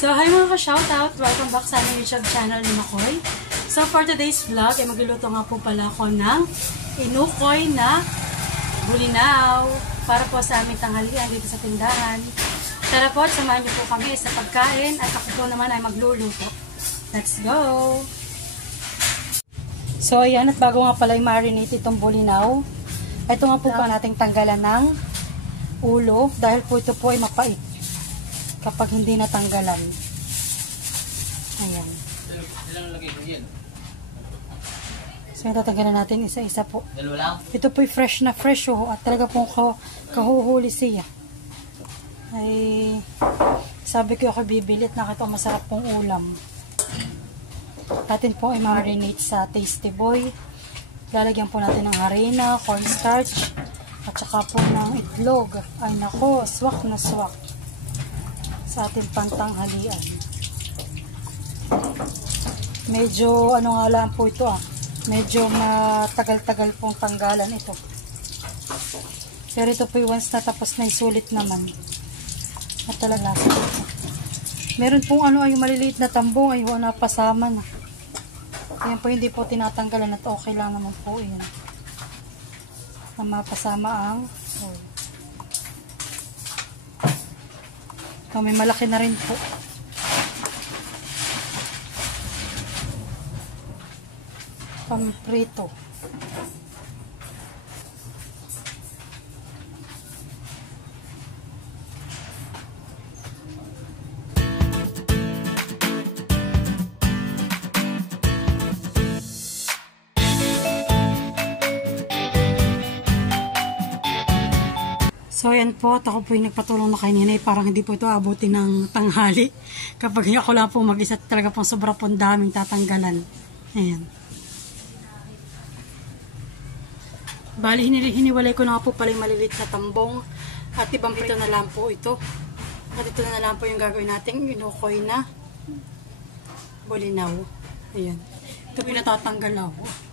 So, hi mga ka-shoutout! Welcome back sa aming YouTube channel ni Makoy. So, for today's vlog, ay magluluto nga po pala ako ng inukoy na bulinaw para po sa aming tanghalian dito sa tindahan. Tara po, samahan niyo po kami sa pagkain at ako po naman ay magluluto. Let's go! So, ayan, at bago nga pala i-marinate itong bulinaw, ito nga po pa nating tanggalan ng ulo dahil po ito po ay mapait kapag hindi natanggalan. Ayan. So, tatanggalan natin isa-isa po. Ito po ay fresh na fresh at talaga pong kahuhuli siya. Ay, sabi ko ako bibili at nakita ko masarap pong ulam. Atin po ay marinate sa Tasty Boy. Lalagyan po natin ng harina, cornstarch, at saka po ng itlog. Ay nako, swak na swak sa ating pantanghalian. Medyo ano nga lang po ito medyo matagal-tagal pong tanggalan ito. Pero ito po once na tapos na isulit naman. At talaga meron pong ay maliliit na tambong ay napasama na. Ayan po hindi po tinatanggalan at okay lang naman po yun. Mapasama ang may malaki na rin po. Pamprito. So, ayan po. At ako po yung nagpatulong na kay Ninay. Parang hindi po ito abutin ng tanghali. Kapag ako lang po mag-isa talaga pong sobra pong daming tatanggalan. Ayan. Bali, hiniwalay ko na nga po pala yung maliliit na tambong. At ibang prito na lang po ito. At ito na lang po yung gagawin natin. Inukoy na bulinaw. Ayan. Ito po yung natatanggal ako.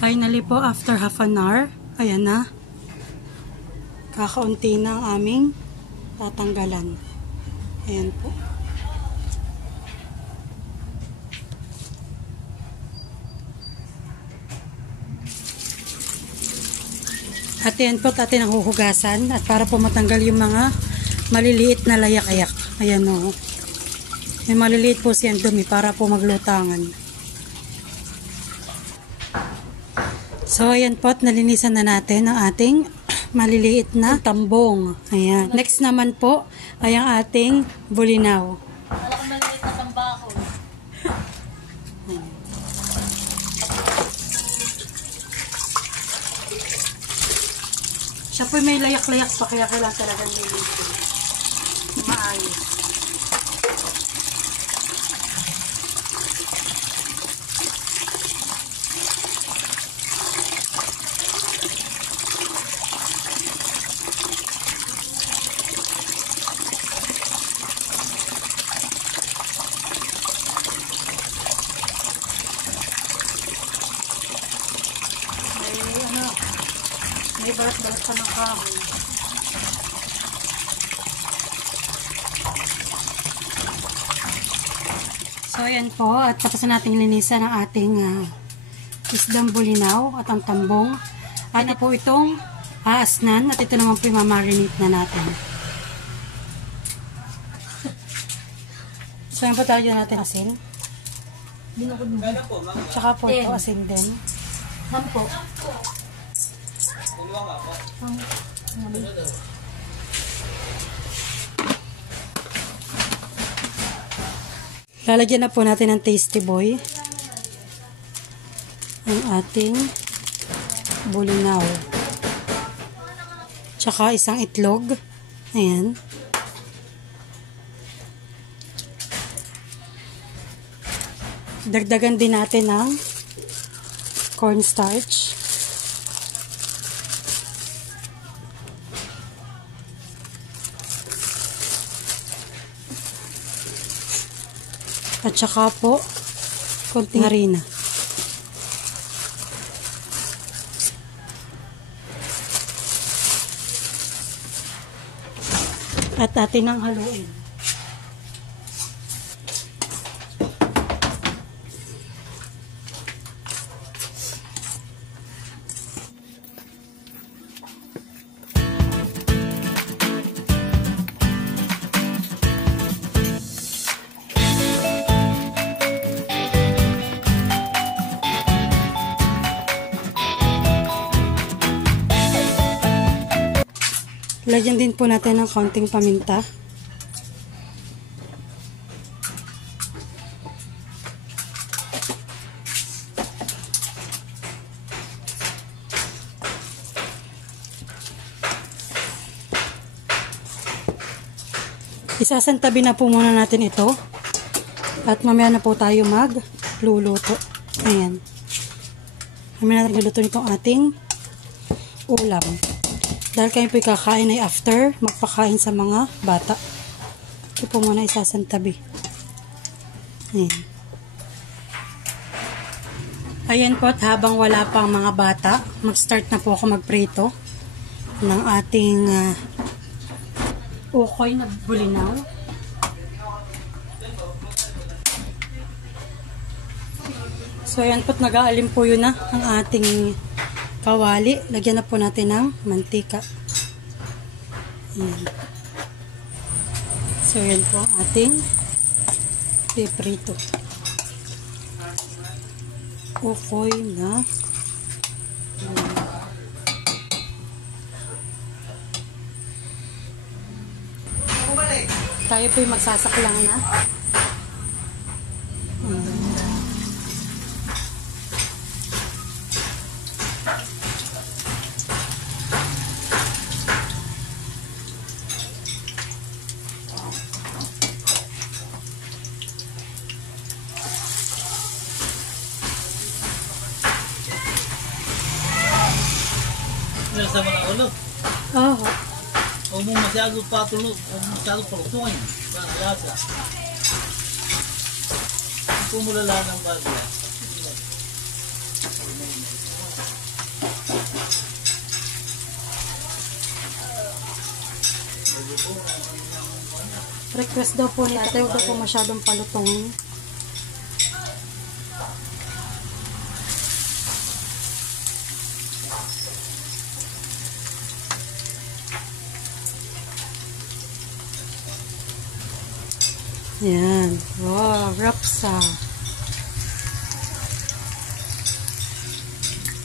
Finally po, after half an hour, ayan na. Kakaunti na ang aming tatanggalan. Ayan po. At ayan po, atin ang huhugasan. At para po matanggal yung mga maliliit na layak-ayak. Ayan o. May maliliit po siyang dumi para po maglutangan. So, ayan po, at nalinisan na natin ang ating maliliit na tambong. Ayan. Next naman po, ay ang ating bulinaw. Wala kang maliliit na tambako. Siya po may layak-layak pa, kaya kailangan talagang linisin. Maayos. May balat-balat pa ng kahoy. So, ayan po. At tapos na natin linisan ang ating isdang bulinaw at ang tambong. At po itong aasnan. At ito naman po yung mamarinate na natin. So, ayan po tayo natin asin. Tsaka po ito asin din. Sampo. Lalagyan na po natin ng Tasty Boy ang ating bulinaw. Tsaka isang itlog. Ayan. Dagdagan din natin ng cornstarch. At saka po, konting harina. At atin ang haluin. Lagyan din po natin ng kaunting paminta. Isasantabi na po muna natin ito. At mamaya na po tayo magluluto. Ayan. Mamaya natin magluluto nitong ating ulam. Dahil kayo po kakain ay after magpakain sa mga bata. Ito po muna isasantabi. Ayan. Ayan po, at habang wala pang mga bata, mag-start na po ako magprito ng ating ukoy na bulinaw. So ayan po, nag-aalim po yun na ang ating kawali. Lagyan na po natin ng mantika. Ayan. So, yan po ang ating piprito. Ukoy na tayo po yung magsasaklang na. Sa mga ulog. Oo. Huwag mo masyado patulog. Huwag mo masyado palutuin. Para lasa. Kung mulala ng bagya. Request daw po ni ate, huwag daw po masyadong palutongin. Yan. Wow, rapsa.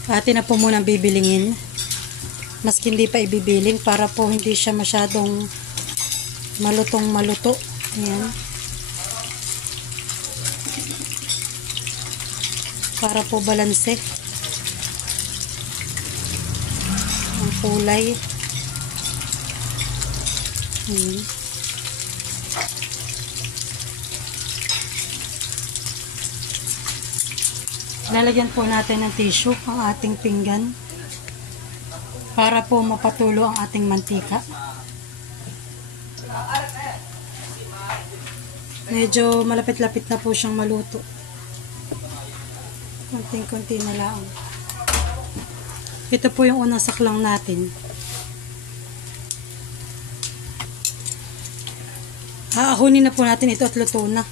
Atin na po muna bibilingin. Maski hindi pa ibibiling para po hindi siya masyadong malutong maluto. Yan. Para po balanse ang kulay. Lalagyan po natin ng tissue ang ating pinggan para po mapatulo ang ating mantika. Medyo malapit-lapit na po siyang maluto. Konting-konti na lang. Ito po yung unang saklang natin. Aahunin na po natin ito at luto na.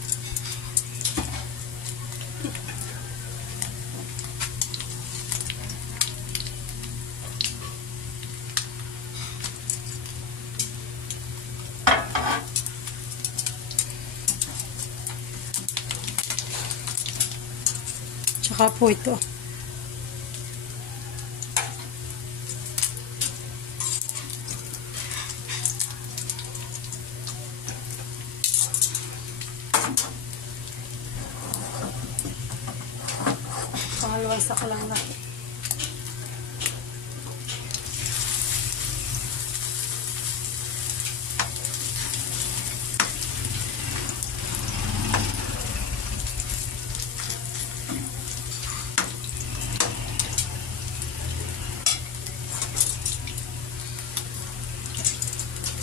Tsaka po ito. Pangalawang saklang na.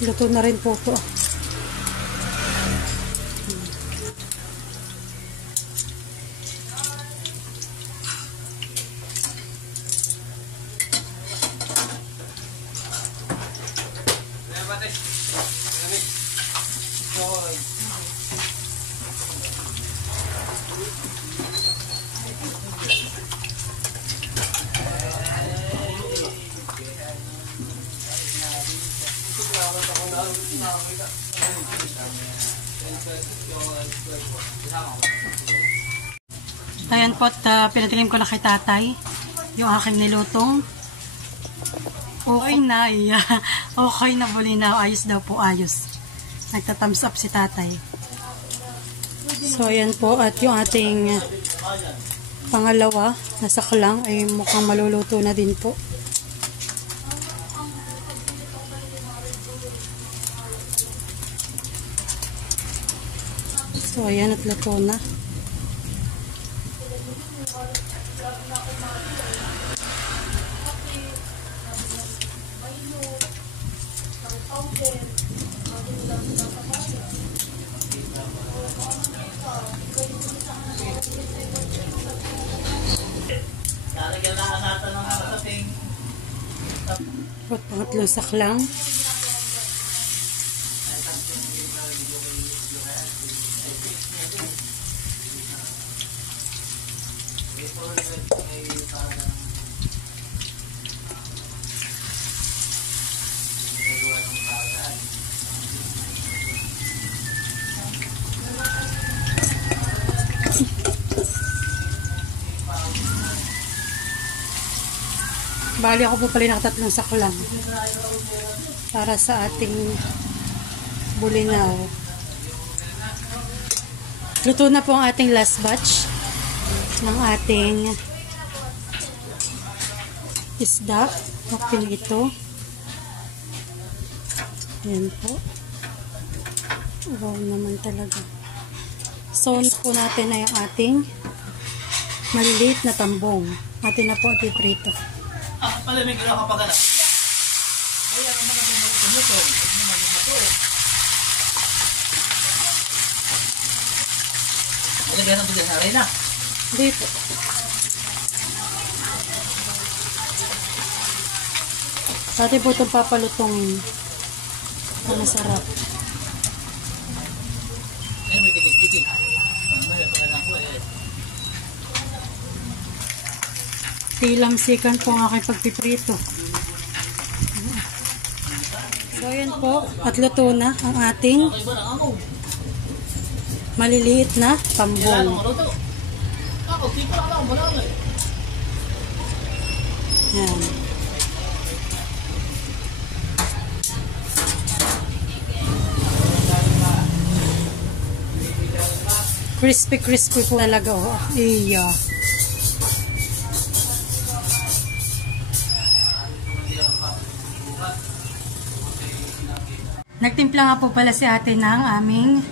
Luto na rin po ito. Ayan po, at pinatikim ko na kay tatay yung aking nilutong. Okay na, iya. Okay na bulinaw. Ayos daw po, ayos. Nagta-thumbs up si tatay. So, ayan po. At yung ating pangalawa na saklang ay mukhang maluluto na din po. So, ayan at luto na. Lalagyan na natin ng karating. At pangatlong saklang. Bali ako po pala nakatatlong saklang para sa ating bulinaw. Luto na po ang ating last batch ng ating isda o pinito. Ayan po. Wow naman talaga. So, po natin na yung ating maliliit na tambong. Atin na po at iprito. Pala may ginawa kapag anak. Ayan ang mga tumutong. Malagyan ng bigas na rin na. Hindi po. Dati po itong papalutongin. Ang masarap. Ay, may tigit-tigit. May pala ko eh. Tilamsikan po ang aking pagpiprito. So, ayan po. At luto na ang ating maliliit na tambong. Yan. Crispy po talaga. Oh. Iya. Nagtimpla nga po pala si ate ng aming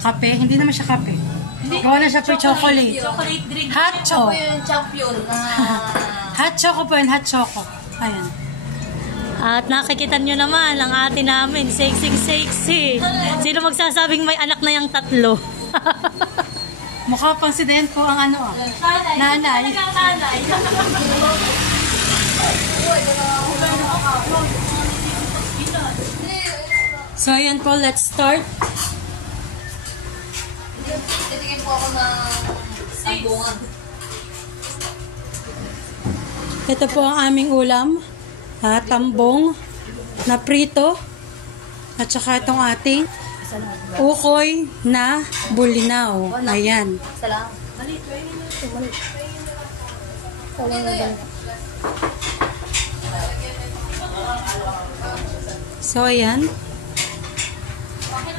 kape. Hindi naman siya kape. Gawa na siya for chocolate. Chocolate drink. Hot choco. Ako yung champion. Hot choco po yun. Hot choco. Ayan. At nakikita nyo naman ang ate namin. Sexy. Sino magsasabing may anak na yung tatlo? Mukha pang si Den po ang ano. Nanay. So, ayan po. Let's start. Titigin po ako ng tambungan. Ito po ang aming ulam. Tambong na prito. At saka itong ating ukoy na bulinaw. Ayan. Salam. So, ayan.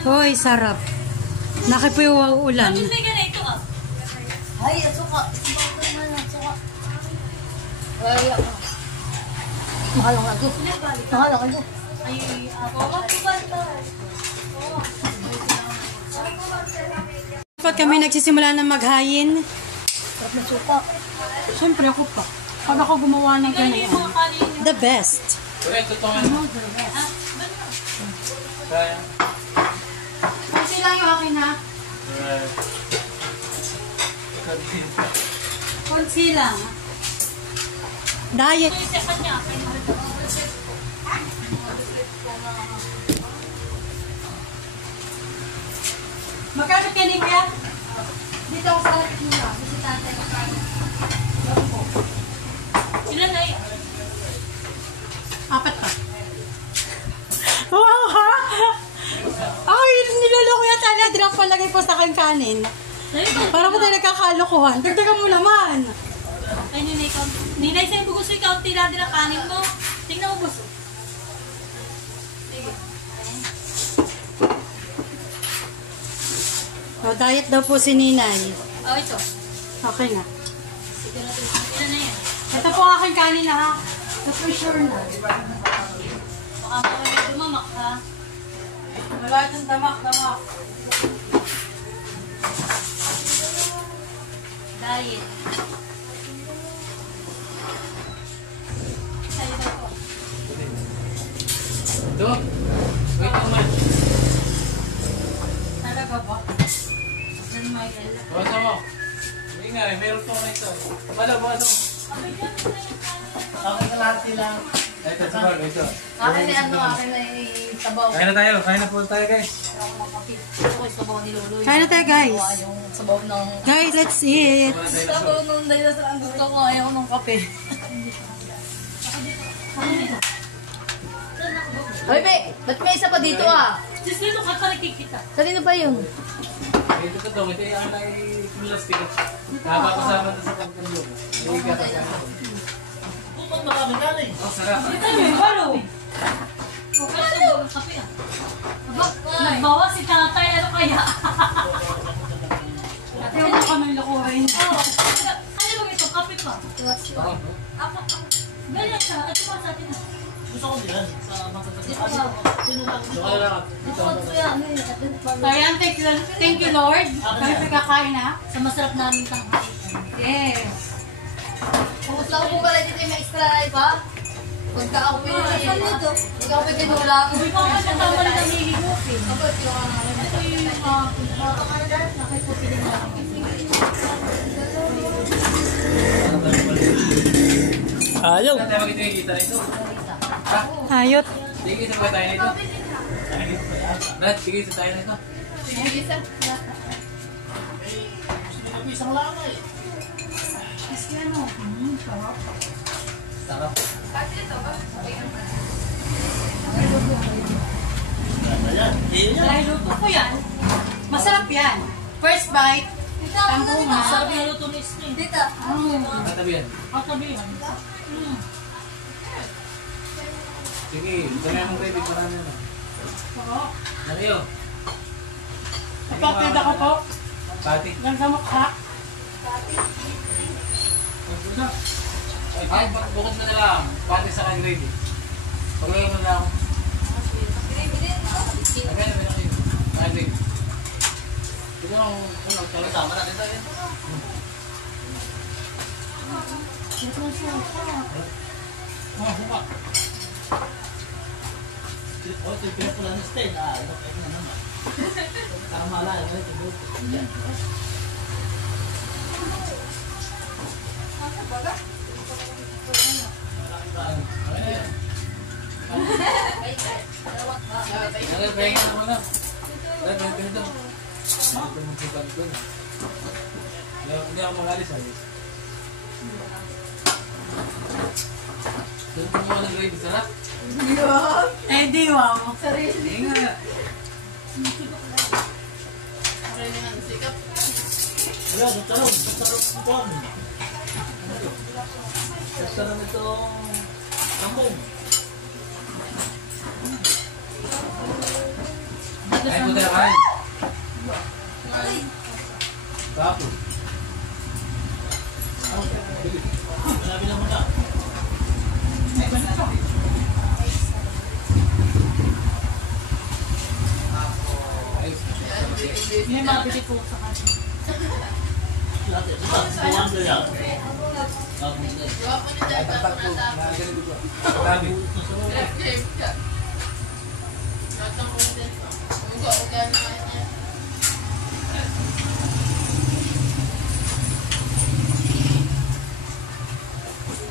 Hoy, sarap. Nakipuyaw ulan. Ay, at suka. Suka. Ay, ako. Mahal ang ako. Ay, ako. Dapat kami nagsisimula na maghayin. Sarap na suka. Siyempre ako pa. Pag ako gumawa ng ganyan. The best. Kasi lang yung akin ha. Konsi lang. Diet. Magkakit ka ni Kuya? Dito ako sa Latina. Bisitante ka kayo. Ilan na yun? 4 pa. Wow ha? Ay, niloloko yata lagay po sa akin kanin. Para po tayo nagkakalokohan. Dagdagan mo naman. Ay, Ninay, Ninay, sa'yo mo gusto ikaw tila din ang kanin mo. Tingnan mo gusto. Sige. O, diet daw po si Ninay. Oh, ito. Okay na. Sige na, ilan na yan? Ito po ang aking kanin na ha. Ito for sure na. Baka may dumamak ha. Wala itong damak-damak. Diet. Sa'yo daw po. Ito. Wait naman. Talaga ba? Diyan, Michael. Basta mo. Hindi nga rin, meron po na ito. Wala, basta mo. Abay, yan na yung kanin. Akin na lahat sila. Ito, sabag, ito. Akin na akin na sabaw. Kain na po tayo guys. Ako yung sabaw ni Lolo. Kain na tayo, guys. Yung sabaw ng... Guys, let's eat. Sabaw nung dinosaur ang gusto ko. Ayaw ng kape. Hoy, Be! Ba't may isa pa dito ah? Diyos nito, kata nakikita. Kanino pa yun? Ito ka daw, ito yung ay plastic. Nakakasama na sa pagkandog. Hindi ka kasama. Bukod marami kanin. Oh, sarap. Ito yung balo. Okay, sabaw ng kape ah. Nagbawa si tatay. Ano kaya? Ayaw mo kami lokohin. Oo. Ano ba ito? Kape pa. Oh, Ako. Ganyan siya. Ito pa sa atin ah. gusto ko din sa matatapos. Ito pa. Sino lang? Gusto ko lang. Ito ko yan. So, ayan, thank you, Lord. Kami pagkakain na. Sa masarap namin tanghali. Yes. Kumusta ko po pala dito yung may extra life ha? Pagka ako pinili. Pagka ako pinulang. Uy, baka siya tama lang nililipin. Abot yung... Ito yung nakipupili na kami. Ayaw. Saan tayo makikita nito? Ayot. Sige, sa mga tayo nito. Brad, sige, sa tayo nito. Isang lama eh. Sarap. Dahil luto ko yan. Masarap yan. First bite. Tampungan. Masarap yung luto ni Sting. Dito. Katabihan. Ang sabi yan. Sige, dami mong gravy para na. Dami yun. Ipapilda ko po. Pati. Diyan sa mukha. Ay, bukod mo na lang. Pati sa kang gravy. Paglayo mo na lang. Again, meron kayo. Kang gravy. Ito ang sama natin tayo. Humak. Oh, ito yung pinapula ng stain. Ito na naman. Tama lang. Hindi ako mag-alis. Saan kung mga nag-gravy? Sarap? Eh, di wow. Hindi nga. Wala, sarap. Sarap ang buwan. Sarap itong kampong. Ay, punta na kain. Kapo. Malabi lang muna. Ay, ba na? May mabili po sa kanila.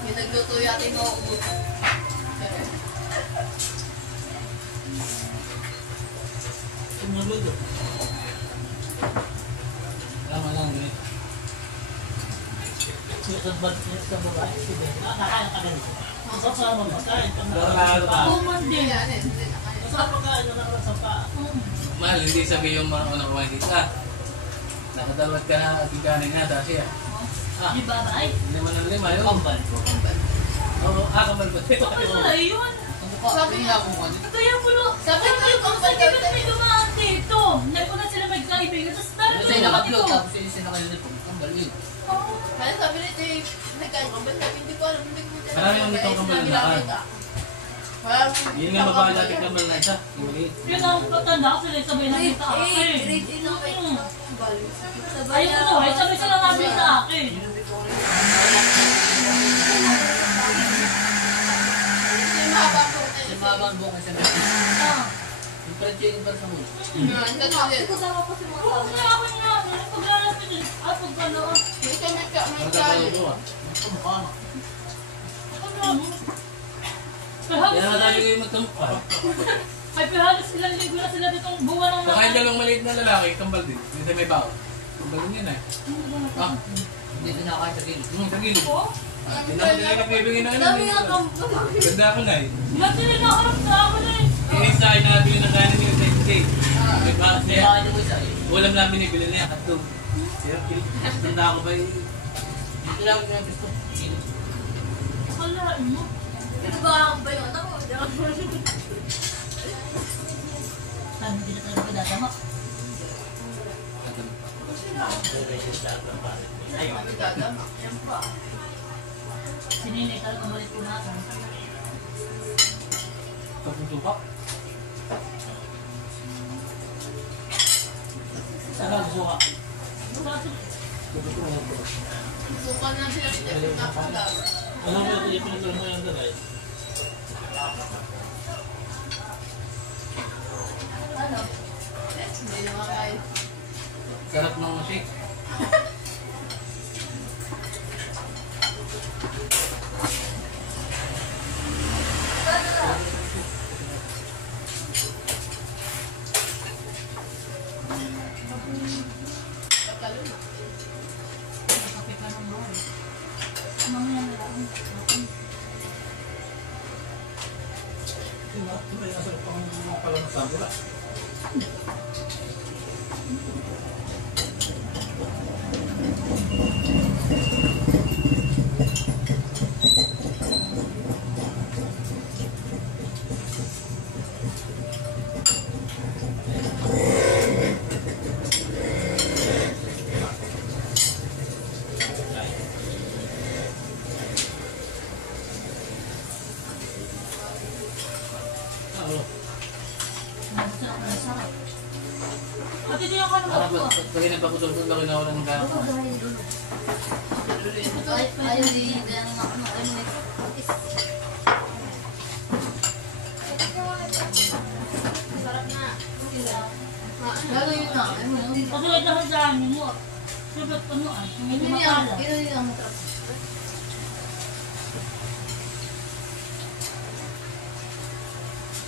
May nagluto yata yung mauubos. Sumuludo. Tama lang yun. Sa babae, nakain ka ganito. Masasama mo, kain ka na. Kuman din. Yan eh. Masarap pagkain na sa pa. Mahal, hindi sabi yung mga unang kumain dito. Nakadalawat ka na at ikanin nga dati Di ba ba? Ay, 5 ng 5 yun. Kambal. Oo, kambal ba? kapal pala yun. Ang mukha, Sabi hindi nga ako mo. Kaya pulo. Sabi Ay, nga ay, yung kung kambal sa daw. may dumaan dito. Nagpunta sila magkaibigan. Tapos Kasi darating naka-upload, dito. tapos yung sinakalimutan. Kambal yun. Kaya sabi nito eh, nagkain kambal. Sabi hindi ko alam. Hindi ko dyan. Marami yung itong kambal na naka. Yun nga babae natin kambal na isa. Yung maliit. Yun ang patanda ko sila sabay nakita akin. Ayun ko, ay sabay sila nakita akin. Yung mahabang buhok na siya natin. Yung pranching para sa mula. Oo nga, ako nga. Paglalas ko din. At pagkano. Magkakalo ko Ang mukha mo. Kaya madami kayo magkamukha. Ay, pero halos ilang linggo na sila ditong buwan ng Saka yung dalawang maliit na lalaki, kambal din. Yung sa may baon. Kambal din yun Hindi pinakain sa gilid. Sa gilid. Oo. Hindi naman nila nagbibigay ng ano. Ganda ko na eh. Ba't sila nakarap sa ako na eh? Inis sa akin nakabili ng kanin yung same day. May bakit Hindi niya. mo isa eh. Ulam namin binibili na yan, hotdog. Tanda ako ba yung... Dito lang yung gusto. Gilid. Akalain mo. Saan hindi na talaga dadama? Sininay talaga malit ko natin. Kapunto pa. Sana gusto ka. Suka na sila sa Ano mo yung pinutulong mo yung dalay? Hindi naman kayo. Sarap ng shake. Mamaya na lang. Sarap ang pala ng sabura. At hindi ako naman Ano ako. ba? Pag nagpaputol ko, laki na ako ng gano'n. Ayaw din ang ano, sarap na. Lalo yun na. Patulad naman sa amin mo. Sabat ano ah, hindi makala. Yun ang masarap.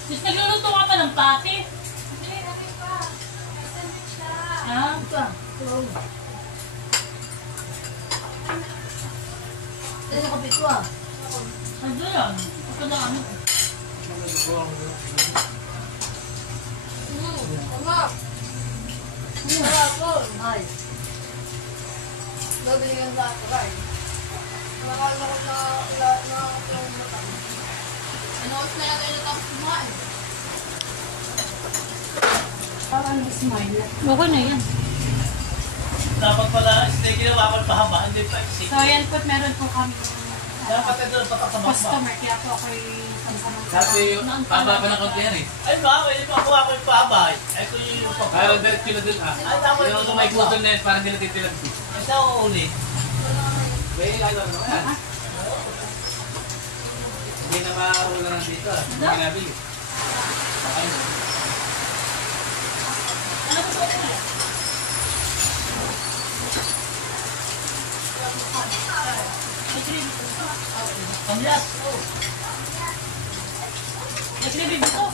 Tapos nagluluto ka pa ng pati. Ha? Dahil sa kapit ko ah. Ano yan? Ito na ano. Tama. Sarap po. Ay. Babalikan sa ako, right? Nakakala ko na lahat na yung mata. Ano-os na yata yung natapos kumain. Parang smile. Okay na yan. Dapat pala, hindi ginawa ko pahaba, hindi pa isip. So, ayan po, meron po kami Dapat ito, patakabak ba? customer. Kaya po ako'y samsamang Dati yung haba pa ng konti yan eh. Ay ba, pwede pa ako yung pahaba. Ay ko yung Kaya diretso na dun Yung may putol na yan, parang hindi natitilag. Ay siya ako uli. May ilalim naman yan. Hindi na makakula ng dito Hindi nabili. Ano? Ano ko sa ito? Kamlas. Naglibig ito.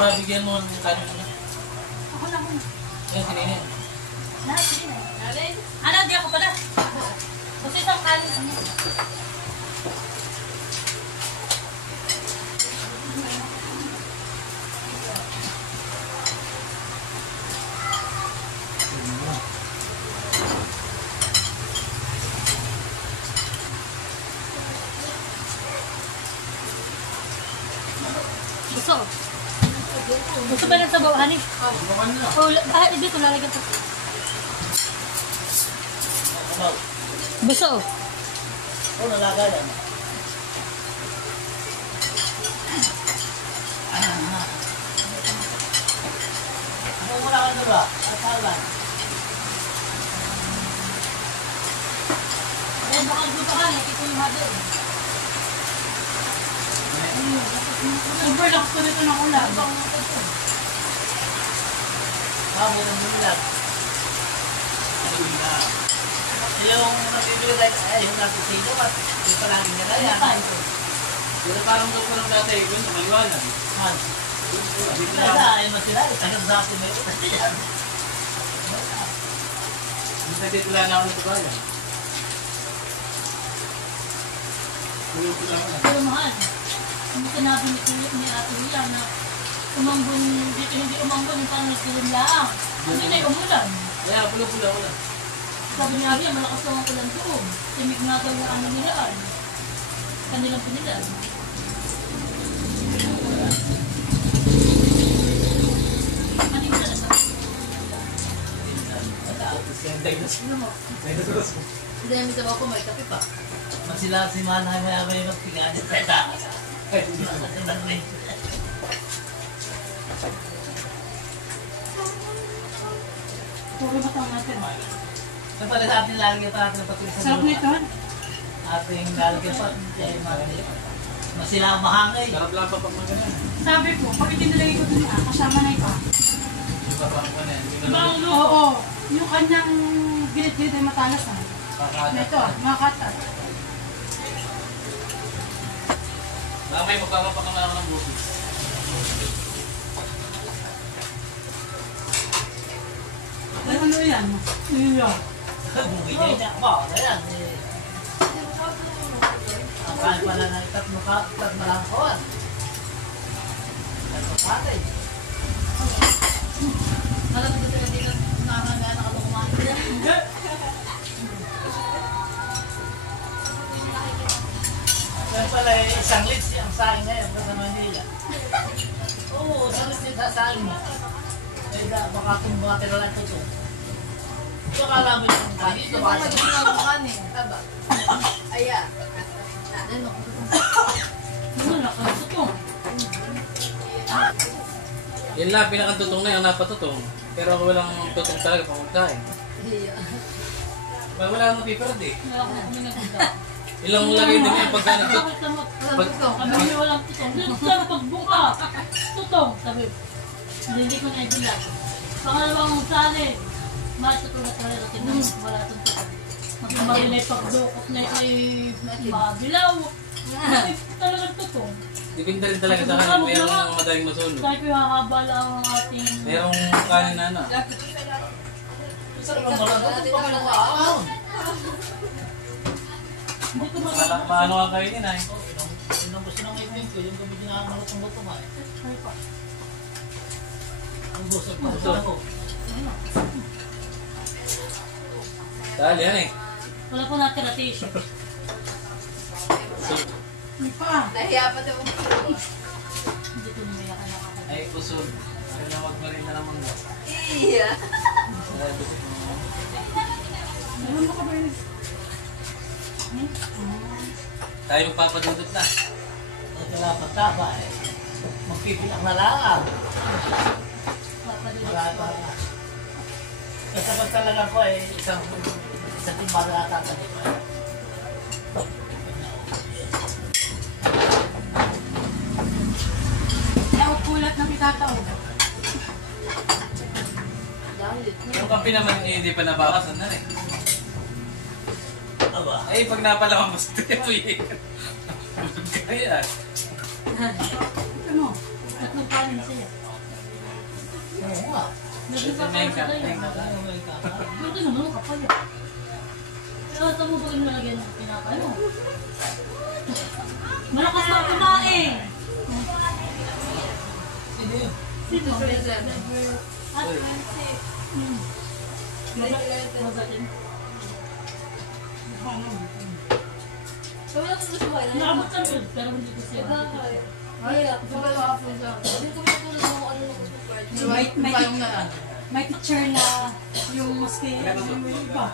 mabigyan mo ng kanin na. Ako na, ako na. Yan, sininin. Sige na. Alin? Ano, di ako pala. Gusto isang kanin sa niya. Gusto. Gusto ba ng sabaw, honey? Oh, dito, lalagyan ko. Kabaw. Gusto. Oo, nalaga yan. Ako muna ka na ba? At halan. Ayan, baka gusto ka, nakita yung hado. Super lakas ko dito ng ulan. Mabot ang bumilag. Yung nabibigay ay yung nasa sino at yung palagi nila yan. Pero parang doon ko lang dati, yun, maliwanag. Man. Kaya ay masila, tagang sa akin may ito. Hindi dito lang ako sa bayan. Tulog ko lang. Pero mahal, ang sinabi ni Ate Willa na umambon, dito hindi umambon yung parang nagsilim lang. Hindi na yung umulan. Kaya, pulo-pulo ako lang. Sabi niya, Abby, malakas daw ang ulan doon. Timig nga daw yung ano nilaan. Kanilang pinilan. Ano yung talaga? Hindi namin sabaw ko, may kape pa. Pag sila si Manay may abay magpiganin sa taas. Puro matang natin. Sa pala sa ating lalagyan pa natin patuloy sa Sarap nito. ating lalagyan pa kay Manay. Masila ang mahangay. Sarap lang pa pag maganan. Sabi ko, pag itinalagay ko dun kasama na ito. Sarap ko na yan. Hindi Diba na ang luto? Oo, yung kanyang gilid-gilid ay matalas na. kakalat. Ito, makakat. Mamay, magpapapakamala ko ng buti. Ay, ano yan? Iya. Bumigay niya ba? Ayan. Ang kain pala ng tatlo malangkawan. Tatlo patay. Malam ko sila dito, nakakagana ka ba kumain? Yan pala isang lits ang saing ngayon sa Manila. Oo, isang lits yung sasaing. Ay, baka tumbuha ka lang ito. Ito akala mo yung kanin. Dito ba naging ako kanin? Taba. Aya. Ano? Ano, nakasutong. Yan lang, pinakatutong na yung napatutong. Pero walang tutong talaga pang magkain. Iya. Wala nang piperad eh. Wala ko na kami nagpunta. Ilang lagay din yan pagka nagtutong. Bakit naman? Tutong. Kami walang tutong. Dito sa pagbuka. Tutong. Sabi, hindi ko na ibilag. Pangalawang sali. Matutong na talaga. Wala itong tutong. Magmarilay pagdukot na ay mabilaw. Kasi talagang tutong. Dipinda rin talaga sa kanin. Merong madaling masunog. Dahil ko hahaba lang ang ating... Merong kanin na ano. Sarap ang malangkawan. Ito pa malangkawan. Hindi ko magagawa. Paano ka kainin ay? Yung gusto ng itin ko, yung gamitin na malutong-lutong ay. Ang gusto ko. Gusto ko. Dahil yan eh. Wala po natin na tissue. May pa. Nahiya pa daw. Hindi ko numiyakan na ako. Ay, kusog. Ay, na magmarin na naman mo. Iya. Meron mo ka ba yun? Tayo magpapadudot na. At wala pa tapa eh. Magpipilang na lang. Wala pa. Kasi pag talaga ko eh, isang timbala na tatanim eh. Nakukulat ng itatao. Yung kape naman hindi pa nabakasan na eh. Aba. Ay, pag napalaman mo sa tuloy. Kaya. Ano? Tatlong kanin siya. Oo nga. Naging kapal sa tayo. Oh my God. Pero ito naman, kapal yan. Pero ito mo ba yung nalagyan ng pinapay mo? Malakas na kumain! Sino yun? Sino? At, magaling. Kami na gusto ba na? Naabot ka rin, pero hindi ko siya. Ay, sobrang hapon lang. Hindi ko matulog mo ano na gusto ko. May teacher na yung maski yung iba.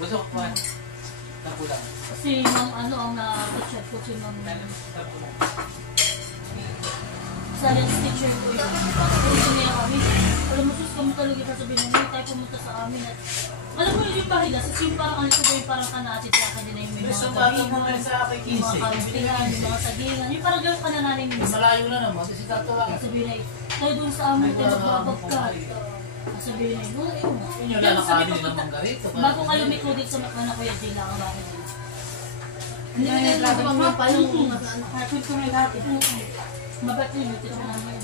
Gusto ko kumain. Tapo lang. Si Ma'am ano ang na-chat ko si Ma'am science teacher ko yun. Kasi niya kami. Alam mo sus, kami talaga pa sabihin mo, tayo pumunta sa amin at alam mo yung bahila, kasi yung parang ano ko yung parang kanatid sa akin na yung may Basta mga bago mo gabihan, rin sa akin yung mga 15. kauntingan, yung mga sagingan, yung parang gano'n ka na nanin Malayo na naman. Kasi tato lang. sabihin na tayo doon sa amin, tayo magbabag ka. Sabihin na oo. Yun yung Pero sabi lalakadin ko, ng manggarito. bago ka lumiko dito sa mga Kuya Jila, ka bakit dito? Hindi ko na lang kami pa yung Harapin ko na dati. Mabat yun, yung tito namin.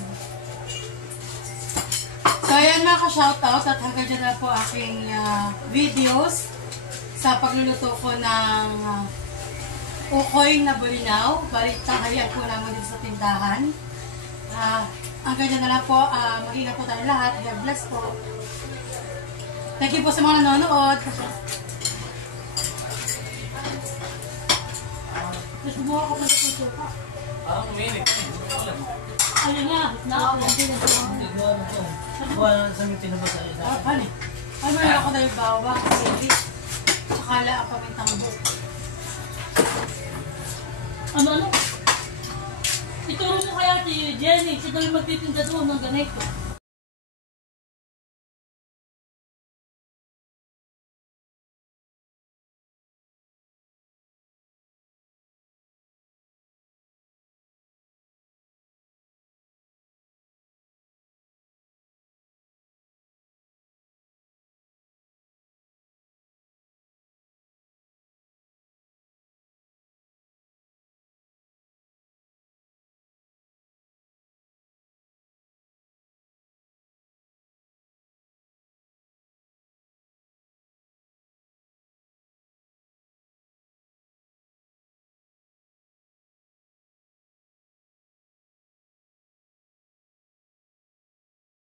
So ayan mga ka-shoutout at hanggang dyan na po aking videos sa pagluluto ko ng ukoy na burinaw. Balik tanghalian po namin dito sa tindahan. Hanggang dyan na lang po. Mag-ingat po tayo lahat. God bless po. Thank you po sa mga nanonood. Gusto mo ako pa sa suka. Parang umiinit. Ayun nga, nakakalang din ang suka. Gawa na to. Gawa na sa may tinabas sa isa. Ano eh? Ay, mayroon ako dahil bawang, sili, akala ang pamintang buo. Ano? Ituro mo kaya si Jenny, siya daw yung magtitinda doon ng ganito.